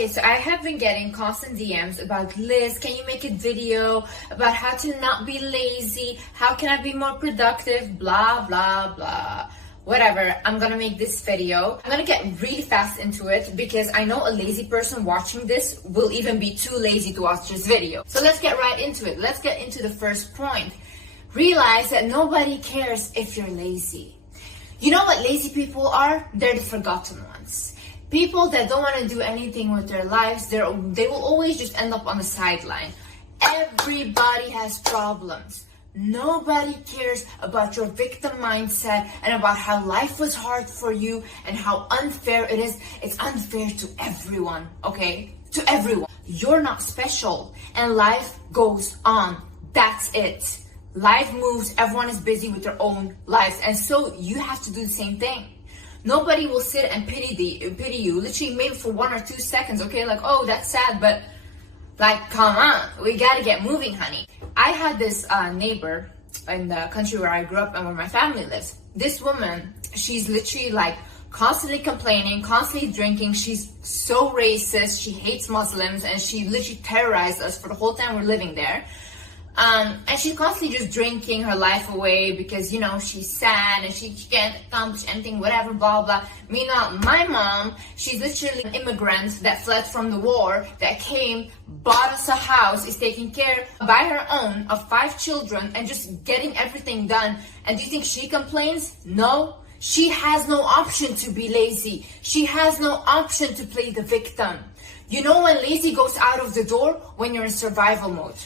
Okay, so I have been getting constant DMs about, Liz, can you make a video about how to not be lazy? How can I be more productive? Blah, blah, blah. Whatever, I'm gonna make this video. I'm gonna get really fast into it because I know a lazy person watching this will even be too lazy to watch this video. So let's get right into it. Let's get into the first point. Realize that nobody cares if you're lazy. You know what lazy people are? They're the forgotten ones. People that don't want to do anything with their lives, they will always just end up on the sideline. Everybody has problems. Nobody cares about your victim mindset and about how life was hard for you and how unfair it is. It's unfair to everyone, okay? To everyone. You're not special and life goes on. That's it. Life moves, everyone is busy with their own lives, and so you have to do the same thing. Nobody will sit and pity you, literally maybe for 1 or 2 seconds, okay? Like, oh, that's sad, but like, come on, we gotta get moving, honey. I had this neighbor in the country where I grew up and where my family lives. This woman, she's literally like constantly complaining, constantly drinking. She's so racist, she hates Muslims, and she literally terrorized us for the whole time we're living there. And she's constantly just drinking her life away because, you know, she's sad and she can't accomplish anything, whatever, blah, blah. Meanwhile, my mom, she's literally an immigrant that fled from the war, that came, bought us a house, is taking care by her own of 5 children and just getting everything done. And do you think she complains? No. She has no option to be lazy. She has no option to play the victim. You know when lazy goes out of the door? When you're in survival mode.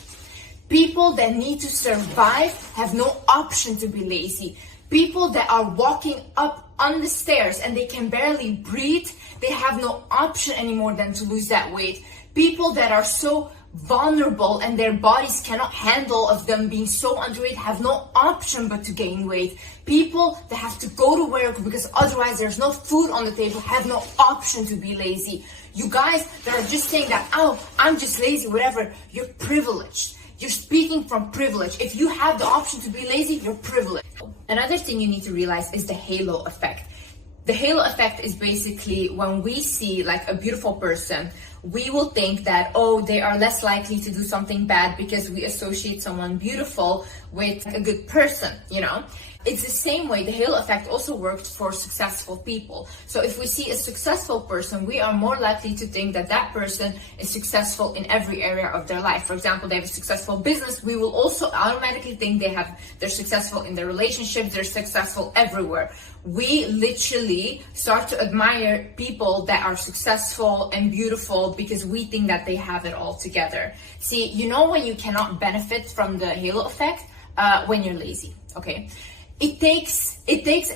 People that need to survive have no option to be lazy. People that are walking up on the stairs and they can barely breathe, they have no option anymore than to lose that weight. People that are so vulnerable and their bodies cannot handle of them being so underweight have no option but to gain weight. People that have to go to work because otherwise there's no food on the table have no option to be lazy. You guys that are just saying that, oh, I'm just lazy, whatever, you're privileged. You're speaking from privilege. If you have the option to be lazy, you're privileged. Another thing you need to realize is the halo effect. The halo effect is basically when we see like a beautiful person, we will think that, oh, they are less likely to do something bad because we associate someone beautiful with a good person, you know? It's the same way the halo effect also works for successful people. So if we see a successful person, we are more likely to think that that person is successful in every area of their life. For example, they have a successful business, we will also automatically think they're successful in their relationships, they're successful everywhere. We literally start to admire people that are successful and beautiful because we think that they have it all together. See, you know when you cannot benefit from the halo effect? When you're lazy, okay? It takes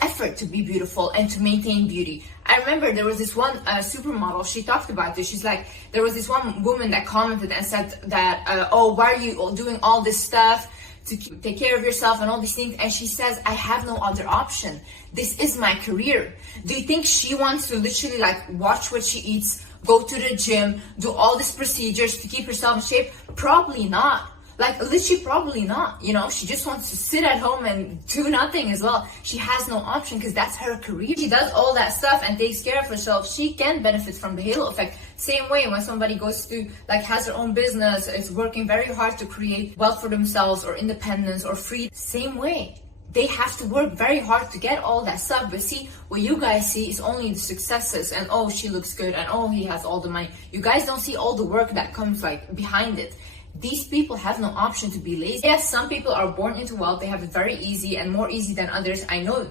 effort to be beautiful and to maintain beauty. I remember there was this one supermodel, she talked about this. She's like, there was this one woman that commented and said that, oh, why are you doing all this stuff to take care of yourself and all these things? And she says, I have no other option. This is my career. Do you think she wants to literally like watch what she eats, go to the gym, do all these procedures to keep herself in shape? Probably not. Like, literally probably not, you know, she just wants to sit at home and do nothing as well. She has no option because that's her career. She does all that stuff and takes care of herself. She can benefit from the halo effect. Same way when somebody goes to, like, has their own business, is working very hard to create wealth for themselves or independence or freedom. Same way. They have to work very hard to get all that stuff. But see, what you guys see is only the successes and, oh, she looks good and, oh, he has all the money. You guys don't see all the work that comes, like, behind it. These people have no option to be lazy. Yes, some people are born into wealth. They have it very easy and more easy than others. I know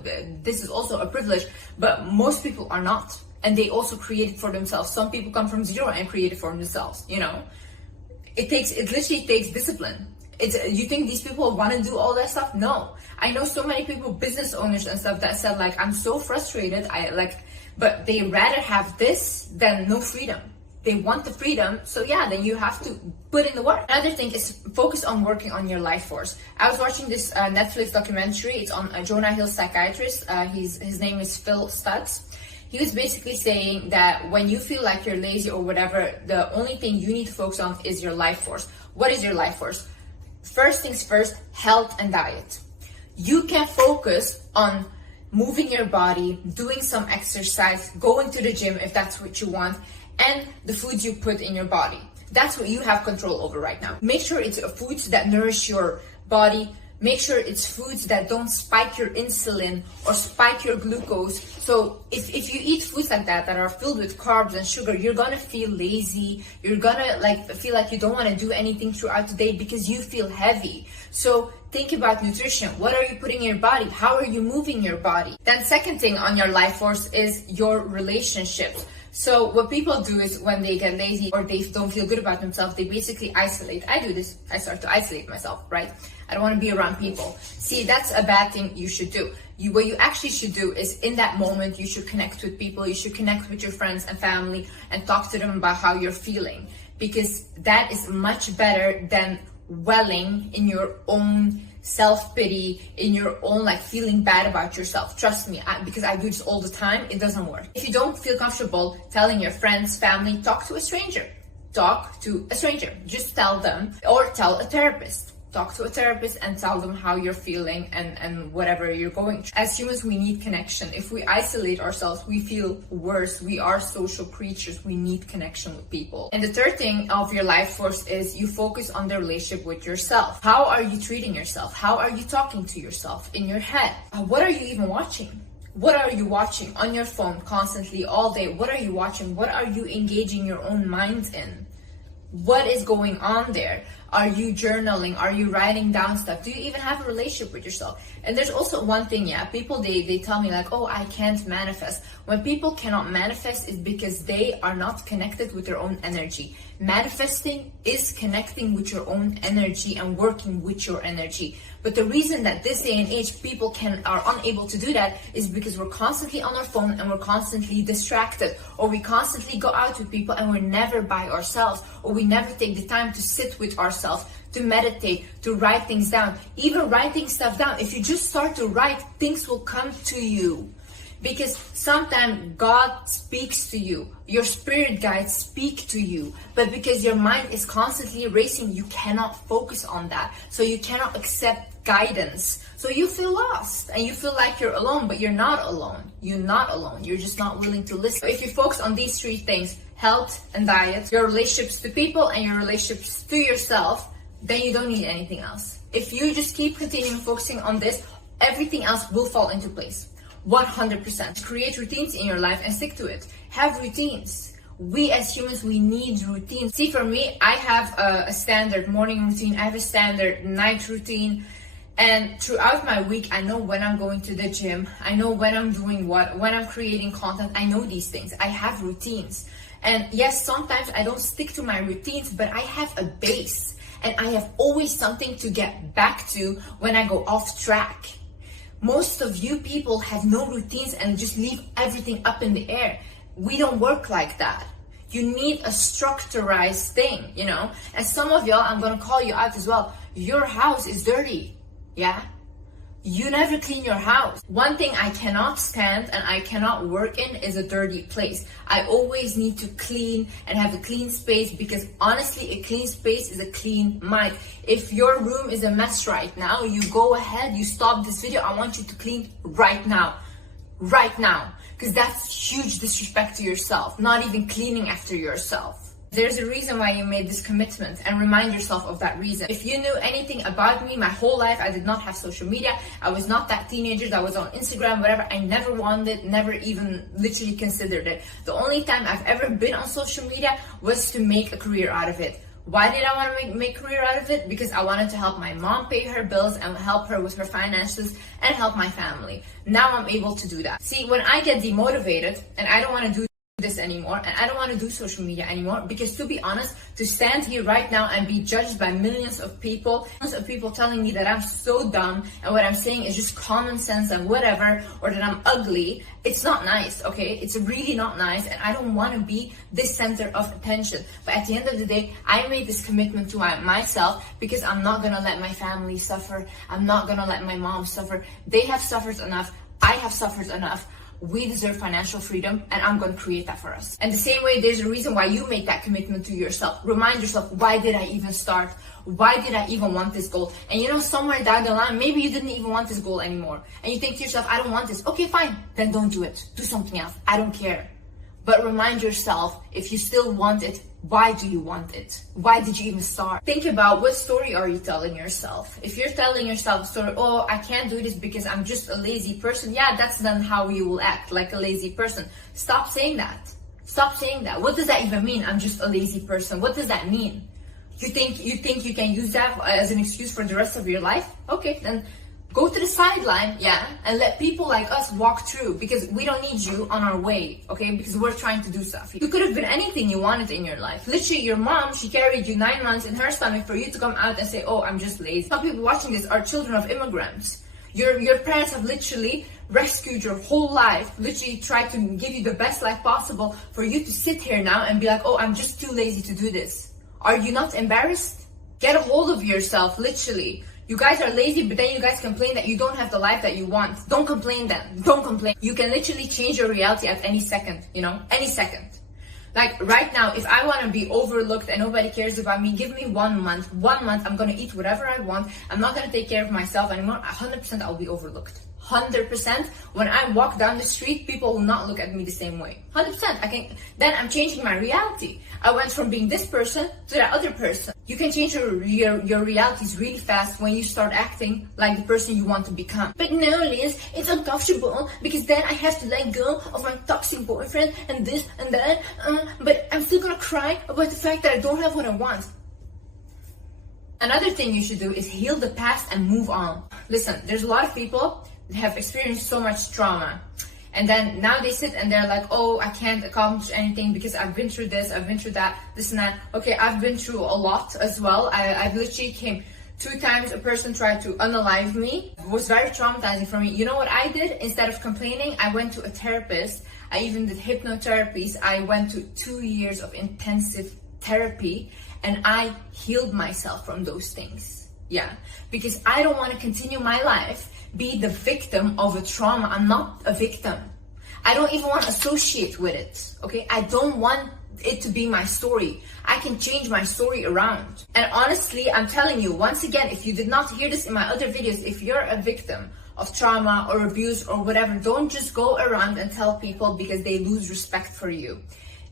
this is also a privilege, but most people are not. And they also create it for themselves. Some people come from zero and create it for themselves, you know? It literally takes discipline. You think these people want to do all that stuff? No. I know so many people, business owners and stuff, that said like, I'm so frustrated. But they rather have this than no freedom. They want the freedom, so yeah, then you have to put in the work. Another thing is focus on working on your life force. I was watching this Netflix documentary. It's on Jonah Hill's psychiatrist. His name is Phil Stutz. He was basically saying that when you feel like you're lazy or whatever, the only thing you need to focus on is your life force. What is your life force? First things first, health and diet. You can focus on moving your body, doing some exercise, going to the gym if that's what you want, and the foods you put in your body. That's what you have control over right now. Make sure it's foods that nourish your body. Make sure it's foods that don't spike your insulin or spike your glucose. So if you eat foods like that are filled with carbs and sugar, you're gonna feel lazy. You're gonna feel like you don't want to do anything throughout the day because you feel heavy. So think about nutrition. What are you putting in your body? How are you moving your body? Then second thing on your life force is your relationships. So what people do is when they get lazy or they don't feel good about themselves, they basically isolate. I do this. I start to isolate myself, right? I don't want to be around people. See, that's a bad thing you should do. What you actually should do is in that moment, you should connect with people. You should connect with your friends and family and talk to them about how you're feeling, because that is much better than dwelling in your own self-pity, in your own feeling bad about yourself. Trust me, because I do this all the time, it doesn't work. If you don't feel comfortable telling your friends, family, talk to a stranger. Talk to a stranger. Just tell them, or tell a therapist. Talk to a therapist and tell them how you're feeling and whatever you're going through. As humans, we need connection. If we isolate ourselves, we feel worse. We are social creatures. We need connection with people. And the third thing of your life force is you focus on the relationship with yourself. How are you treating yourself? How are you talking to yourself in your head? What are you even watching? What are you watching on your phone constantly all day? What are you watching? What are you engaging your own mind in? What is going on there? Are you journaling? Are you writing down stuff? Do you even have a relationship with yourself? And there's also one thing, people, they tell me oh, I can't manifest. When people cannot manifest, it's because they are not connected with their own energy. Manifesting is connecting with your own energy and working with your energy. But the reason that this day and age people are unable to do that is because we're constantly on our phone and we're constantly distracted, or we constantly go out with people and we're never by ourselves, or we never take the time to sit with ourselves, to meditate, to write things down. Even writing stuff down, if you just start to write, things will come to you. Because sometimes God speaks to you, your spirit guides speak to you, but because your mind is constantly racing, you cannot focus on that. So you cannot accept guidance. So you feel lost and you feel like you're alone, but you're not alone. You're not alone. You're just not willing to listen. So if you focus on these three things, health and diet, your relationships to people and your relationships to yourself, then you don't need anything else. If you just keep continuing focusing on this, everything else will fall into place. 100%. Create routines in your life and stick to it. Have routines. We as humans, we need routines. See, for me, I have a standard morning routine. I have a standard night routine. And throughout my week, I know when I'm going to the gym. I know when I'm doing what, when I'm creating content. I know these things. I have routines. And yes, sometimes I don't stick to my routines, but I have a base. And I have always something to get back to when I go off track. Most of you people have no routines and just leave everything up in the air. We don't work like that. You need a structurized thing, And some of y'all, I'm gonna call you out as well. Your house is dirty, You never clean your house. One thing I cannot stand and I cannot work in is a dirty place. I always need to clean and have a clean space, because honestly, a clean space is a clean mind. If your room is a mess right now, you go ahead, you stop this video. I want you to clean right now. Right now. Because that's huge disrespect to yourself. Not even cleaning after yourself. There's a reason why you made this commitment, and remind yourself of that reason. If you knew anything about me, my whole life, I did not have social media. I was not that teenager that was on Instagram, whatever. I never wanted, never even literally considered it. The only time I've ever been on social media was to make a career out of it. Why did I want to make a career out of it? Because I wanted to help my mom pay her bills and help her with her finances and help my family. Now I'm able to do that. See, when I get demotivated and I don't want to do this anymore, and I don't want to do social media anymore, because to be honest, to stand here right now and be judged by millions of people telling me that I'm so dumb and what I'm saying is just common sense and whatever, or that I'm ugly, it's not nice, okay? It's really not nice, and I don't want to be this center of attention. But at the end of the day, I made this commitment to myself, because I'm not gonna let my family suffer. I'm not gonna let my mom suffer. They have suffered enough. I have suffered enough. We deserve financial freedom, and I'm going to create that for us. And the same way, there's a reason why you make that commitment to yourself. Remind yourself, why did I even start? Why did I even want this goal? And somewhere down the line, maybe you didn't even want this goal anymore. And you think to yourself, I don't want this. Okay, fine. Then don't do it. Do something else. I don't care. But remind yourself, if you still want it, why do you want it? Why did you even start? Think about, what story are you telling yourself? If you're telling yourself a story, oh, I can't do this because I'm just a lazy person. Yeah, that's then how you will act, like a lazy person. Stop saying that. Stop saying that. What does that even mean? I'm just a lazy person. What does that mean? You think you can use that as an excuse for the rest of your life? Okay, then go to the sideline, yeah, and let people like us walk through, because we don't need you on our way, okay? Because we're trying to do stuff. You could have been anything you wanted in your life. Literally, your mom, she carried you 9 months in her stomach for you to come out and say, oh, I'm just lazy. Some people watching this are children of immigrants. Your parents have literally rescued your whole life, literally tried to give you the best life possible for you to sit here now and be like, oh, I'm just too lazy to do this. Are you not embarrassed? Get a hold of yourself, literally. You guys are lazy, but then you guys complain that you don't have the life that you want. Don't complain then. Don't complain. You can literally change your reality at any second, you know? Any second. Like right now, if I want to be overlooked and nobody cares about me, give me 1 month. 1 month, I'm going to eat whatever I want. I'm not going to take care of myself anymore. 100% I'll be overlooked. 100%. When I walk down the street, people will not look at me the same way. 100%. Then I'm changing my reality. I went from being this person to that other person. You can change your realities really fast when you start acting like the person you want to become. But no, Liz, it's uncomfortable because then I have to let go of my toxic boyfriend and this and that. But I'm still gonna cry about the fact that I don't have what I want. Another thing you should do is heal the past and move on. Listen, there's a lot of people that have experienced so much trauma. And then now they sit and they're like, oh, I can't accomplish anything because I've been through this, I've been through that, this and that. Okay, I've been through a lot as well. I've literally came 2 times, a person tried to unalive me. It was very traumatizing for me. You know what I did? Instead of complaining, I went to a therapist. I even did hypnotherapies. I went to 2 years of intensive therapy and I healed myself from those things. Yeah, because I don't want to continue my life be the victim of a trauma. I'm not a victim. I don't even want to associate with it, okay? I don't want it to be my story. I can change my story around. And honestly, I'm telling you, once again, if you did not hear this in my other videos, if you're a victim of trauma or abuse or whatever, don't just go around and tell people because they lose respect for you.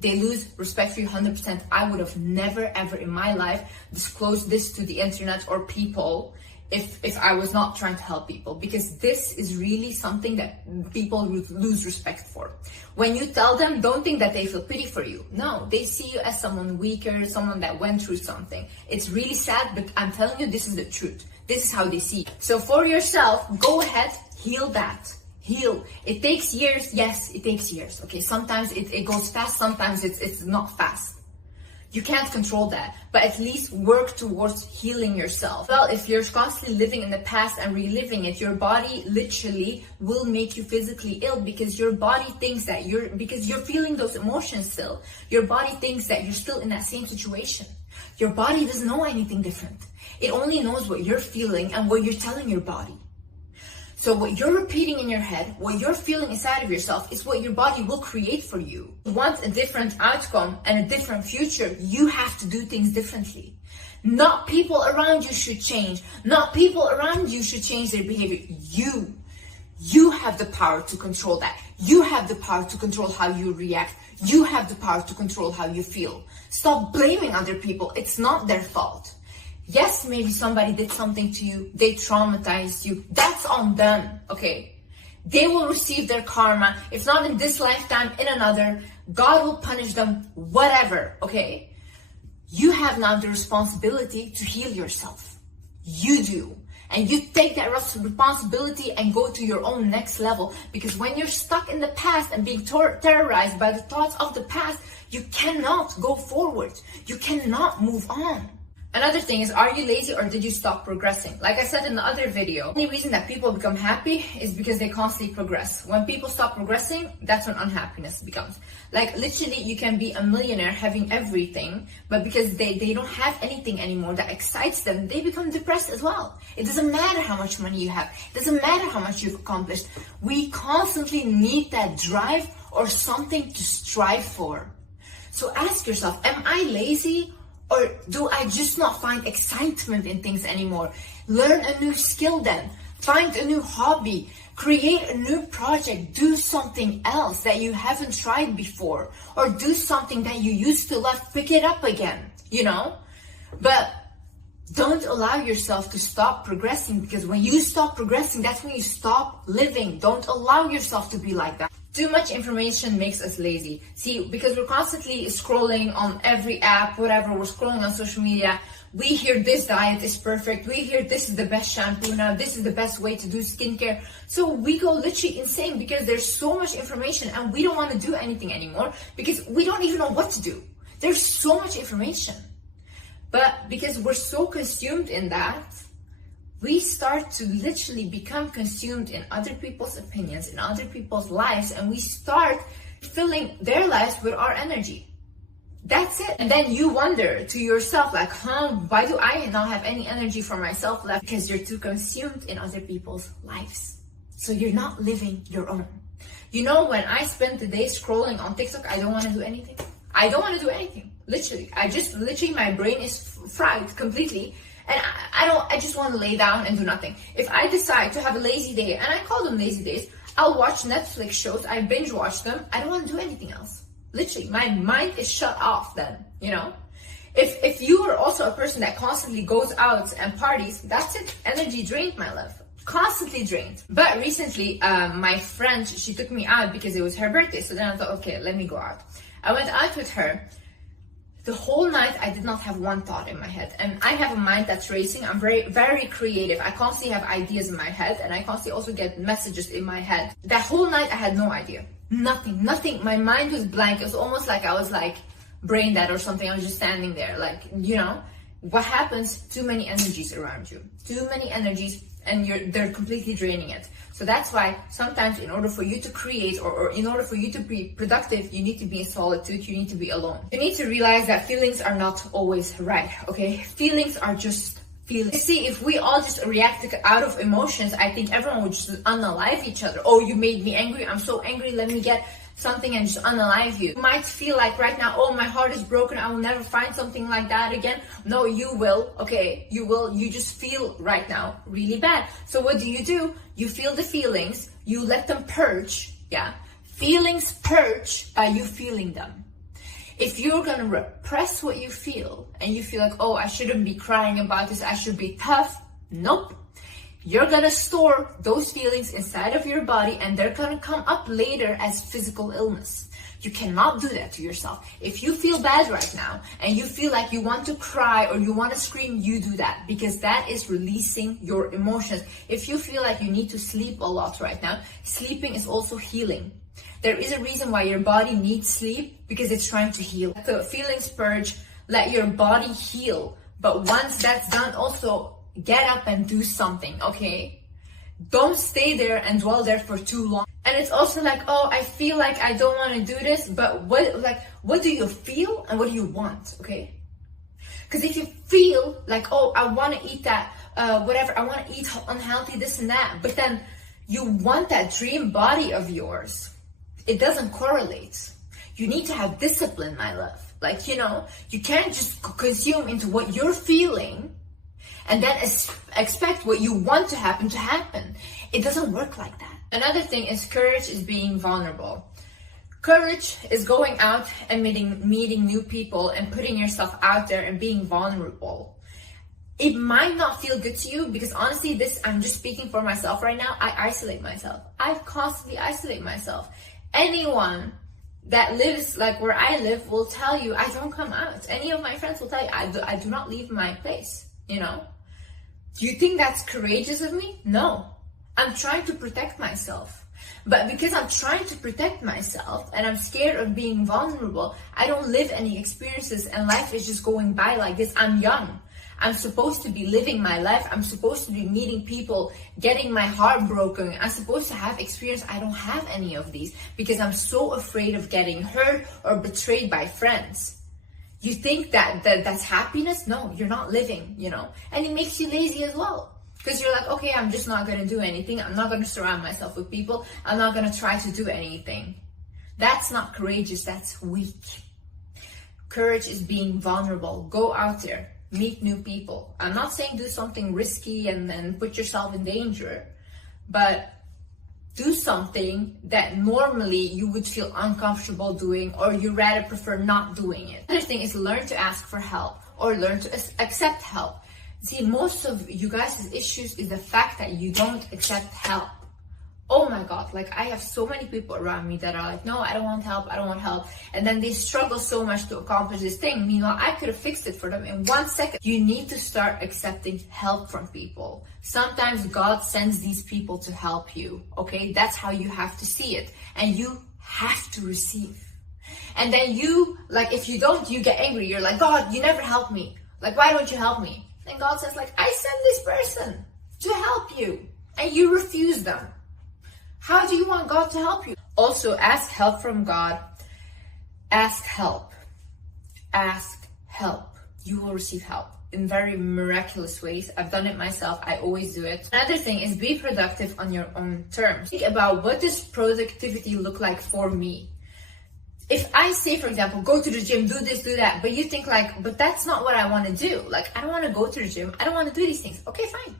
They lose respect for you 100%. I would have never ever in my life disclosed this to the internet or people if I was not trying to help people, because this is really something that people lose respect for. When you tell them, don't think that they feel pity for you. No, they see you as someone weaker, someone that went through something. It's really sad, but I'm telling you, this is the truth. This is how they see it. So for yourself, go ahead, heal that. Heal. It takes years. Yes, it takes years. Okay, sometimes it goes fast, sometimes it's not fast. You can't control that, but at least work towards healing yourself. Well, if you're constantly living in the past and reliving it, your body literally will make you physically ill, because your body thinks that because you're feeling those emotions still. Your body thinks that you're still in that same situation. Your body doesn't know anything different. It only knows what you're feeling and what you're telling your body. So what you're repeating in your head, what you're feeling inside of yourself, is what your body will create for you. If you want a different outcome and a different future, you have to do things differently. Not people around you should change. Not people around you should change their behavior. You have the power to control that. You have the power to control how you react. You have the power to control how you feel. Stop blaming other people. It's not their fault. Yes, maybe somebody did something to you, they traumatized you, that's on them, okay? They will receive their karma, if not in this lifetime, in another. God will punish them, whatever, okay? You have now the responsibility to heal yourself. You do. And you take that responsibility and go to your own next level. Because when you're stuck in the past and being terrorized by the thoughts of the past, you cannot go forward. You cannot move on. Another thing is, are you lazy or did you stop progressing? Like I said in the other video, the only reason that people become happy is because they constantly progress. When people stop progressing, that's when unhappiness becomes. Like literally, you can be a millionaire having everything, but because they don't have anything anymore that excites them, they become depressed as well. It doesn't matter how much money you have. It doesn't matter how much you've accomplished. We constantly need that drive or something to strive for. So ask yourself, am I lazy? Or do I just not find excitement in things anymore? Learn a new skill then. Find a new hobby, create a new project, do something else that you haven't tried before, or do something that you used to love, pick it up again, you know? But don't allow yourself to stop progressing, because when you stop progressing, that's when you stop living. Don't allow yourself to be like that. Too much information makes us lazy. See, because we're constantly scrolling on every app, whatever, we're scrolling on social media. We hear this diet is perfect. We hear this is the best shampoo now. This is the best way to do skincare. So we go literally insane because there's so much information and we don't want to do anything anymore because we don't even know what to do. There's so much information. But because we're so consumed in that, we start to literally become consumed in other people's opinions, in other people's lives, and we start filling their lives with our energy. That's it. And then you wonder to yourself, like, why do I not have any energy for myself left? Because you're too consumed in other people's lives. So you're not living your own. You know, when I spend the day scrolling on TikTok, I don't want to do anything. I don't want to do anything. Literally. My brain is fried completely. And I just want to lay down and do nothing. If I decide to have a lazy day, and I call them lazy days, I'll watch Netflix shows, I binge watch them. I don't want to do anything else. Literally, my mind is shut off then, you know? If you are also a person that constantly goes out and parties, that's it. Energy drained, my love. Constantly drained. But recently, my friend, she took me out because it was her birthday. So then I thought, okay, let me go out. I went out with her. The whole night, I did not have one thought in my head. And I have a mind that's racing. I'm very, very creative. I constantly have ideas in my head. And I constantly also get messages in my head. That whole night, I had no idea. Nothing. My mind was blank. It was almost like I was like brain dead or something. I was just standing there. Like, you know, what happens? Too many energies around you. Too many energies. And they're completely draining it. So that's why sometimes in order for you to create or in order for you to be productive, you need to be in solitude, you need to be alone. You need to realize that feelings are not always right, okay? Feelings are just feelings. See, if we all just react out of emotions, I think everyone would just unalive each other. Oh, you made me angry, I'm so angry, let me get something and just unalive you. You might feel like right now, oh, my heart is broken, I will never find something like that again. No, you will, okay, you will. You just feel right now really bad. So what do? You feel the feelings, you let them purge, yeah? Feelings purge by you feeling them. If you're gonna repress what you feel and you feel like, oh, I shouldn't be crying about this, I should be tough, nope. You're gonna store those feelings inside of your body and they're gonna come up later as physical illness. You cannot do that to yourself. If you feel bad right now and you feel like you want to cry or you want to scream, you do that because that is releasing your emotions. If you feel like you need to sleep a lot right now, sleeping is also healing. There is a reason why your body needs sleep because it's trying to heal. The feelings purge, let your body heal. But once that's done, also get up and do something, okay? Don't stay there and dwell there for too long. And it's also like, oh, I feel like I don't want to do this, but what do you feel and what do you want, okay? Because if you feel like, oh, I want to eat that, whatever, I want to eat unhealthy, this and that, but then you want that dream body of yours, it doesn't correlate. You need to have discipline, my love. Like, you know, you can't just consume into what you're feeling and then expect what you want to happen. It doesn't work like that. Another thing is courage is being vulnerable. Courage is going out and meeting new people and putting yourself out there and being vulnerable. It might not feel good to you because honestly, I'm just speaking for myself right now. I isolate myself. I constantly isolate myself. Anyone that lives like where I live will tell you I don't come out. Any of my friends will tell you I do not leave my place, you know? Do you think that's courageous of me? No. I'm trying to protect myself. But because I'm trying to protect myself and I'm scared of being vulnerable, I don't live any experiences and life is just going by like this. I'm young. I'm supposed to be living my life. I'm supposed to be meeting people, getting my heart broken. I'm supposed to have experience. I don't have any of these because I'm so afraid of getting hurt or betrayed by friends. You think that's happiness? No, you're not living, you know, and it makes you lazy as well. Because you're like, okay, I'm just not going to do anything. I'm not going to surround myself with people. I'm not going to try to do anything. That's not courageous. That's weak. Courage is being vulnerable. Go out there. Meet new people. I'm not saying do something risky and then put yourself in danger. but do something that normally you would feel uncomfortable doing, or you rather prefer not doing it. Another thing is learn to ask for help or learn to accept help. See, most of you guys' issues is the fact that you don't accept help. Oh my God, like I have so many people around me that are like, no, I don't want help, I don't want help. And then they struggle so much to accomplish this thing. Meanwhile, I could have fixed it for them in 1 second. You need to start accepting help from people. Sometimes God sends these people to help you, okay? That's how you have to see it. And you have to receive. And then you, like, if you don't, you get angry. You're like, God, you never help me. Like, why don't you help me? And God says, like, I sent this person to help you. And you refuse them. How do you want God to help you? Also, ask help from God. Ask help. Ask help. You will receive help in very miraculous ways. I've done it myself. I always do it. Another thing is be productive on your own terms. Think about, what does productivity look like for me? If I say, for example, go to the gym, do this, do that, but you think like, but that's not what I want to do. Like, I don't want to go to the gym. I don't want to do these things. Okay, fine.